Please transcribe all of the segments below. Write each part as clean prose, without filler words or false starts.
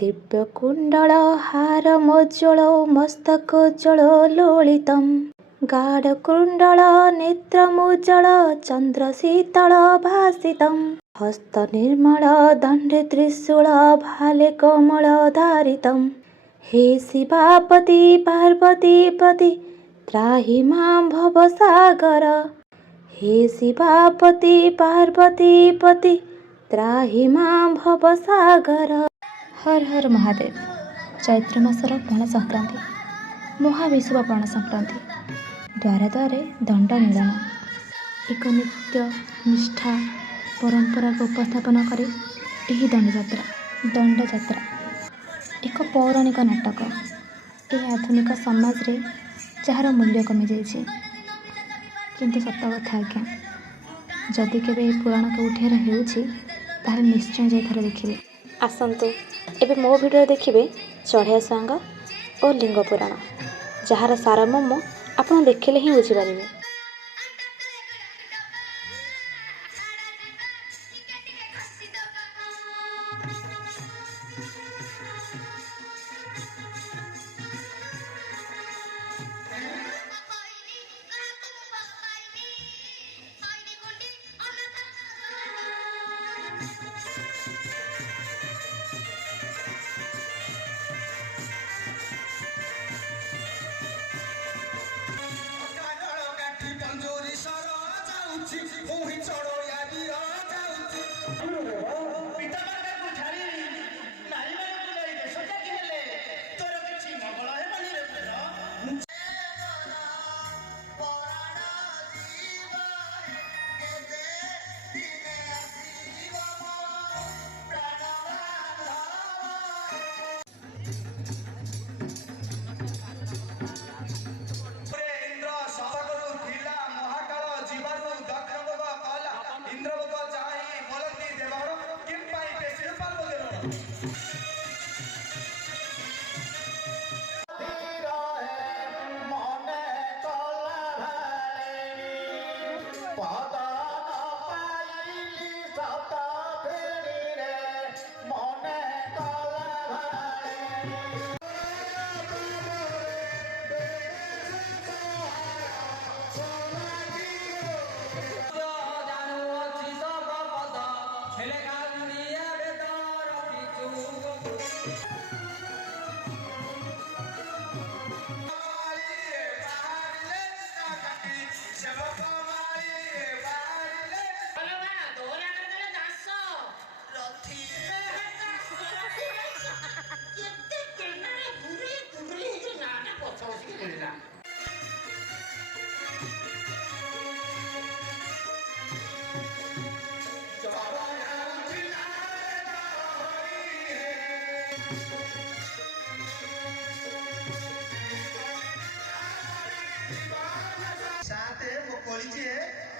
दिव्यकुण्डल हारमोज्ज्वल मस्तकोज्ज्वल लोलितं गाढकुण्डल नेत्रमुज्ज्वल चन्द्रशीतल भासितं हस्तनिर्मल दण्डे त्रिशूल भाले कमलधारितं हे शिवापति पार्वतीपति त्राहि मां भवसागर हे शिवापति पार्वतीपति त्राहि मां भवसागर। हर हर महादेव। चैत्र मासर पण संक्रांति महाविषुव पण संक्रांति द्वारे द्वारे दंड मिलन एक नित्य निष्ठा परंपरा को उपस्थापन करे यही दंडयात्रा एक पौराणिक नाटक। यह आधुनिक समाज रे जार मूल्य कमी जाइए किंतु सत कथा आज्ञा जदि केवे पुराण के उठेर हो निश्चय जाई देखिए। आसतु एबे मो भिडियो देखिए चढ़िया सांग और लिंग पुराण जार सारमर्म आपण देखिले ही बुझिपारे।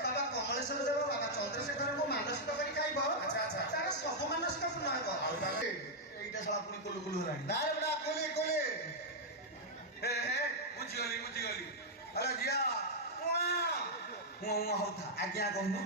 बाबा कमलेश्वर देव बाबा चंद्रशेखर को मानसिक करी खाइबो। अच्छा अच्छा तार सब मानसिक पूर्ण हेबो। आउ ताके एइटा साला पुनी कोलु कोलु रानी नारे बडा कोले कोले हे हे बुझी गली अरे जिया हुआ होता आज्ञा कहनु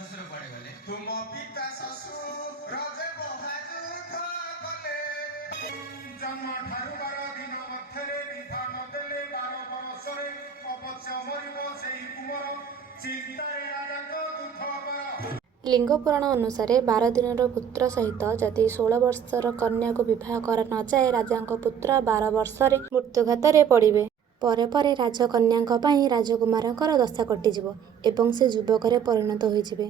ଶ୍ୱଶୁର କୁଆଡ଼େ ଗଲେ? ତୁମ ପିତା ଶ୍ୱଶୁର ଯେ ବହାଦୁର କଲେ। ଜନ୍ମ ଠାରୁ 12 ଦିନ ମଧ୍ୟରେ ବିଧାନ ଦେଲେ 12 ବର୍ଷରେ ଅବଶ୍ୟ ମରିବ ସେଇ କୁମର। ଚିନ୍ତାରେ ରାଜାଙ୍କ ଦୁଃଖ କର। ଲିଙ୍ଗ ପୁରାଣ ଅନୁସାରେ 12 ଦିନର ପୁତ୍ର ସହିତ ଯଦି 16 ବର୍ଷର କନ୍ୟାକୁ ବିବାହ କରାନଯାଏ ରାଜାଙ୍କ ପୁତ୍ର 12 ବର୍ଷରେ ମୃତ୍ୟୁଘାତରେ ପଡ଼ିବେ। ପରେ ପରେ ରାଜକନ୍ୟାଙ୍କ ପାଇଁ ରାଜକୁମାରଙ୍କର ଦଶା କଟିଯିବ ଏବଂ ସେ ଯୁବକରେ ପରିଣତ ହୋଇଯିବେ।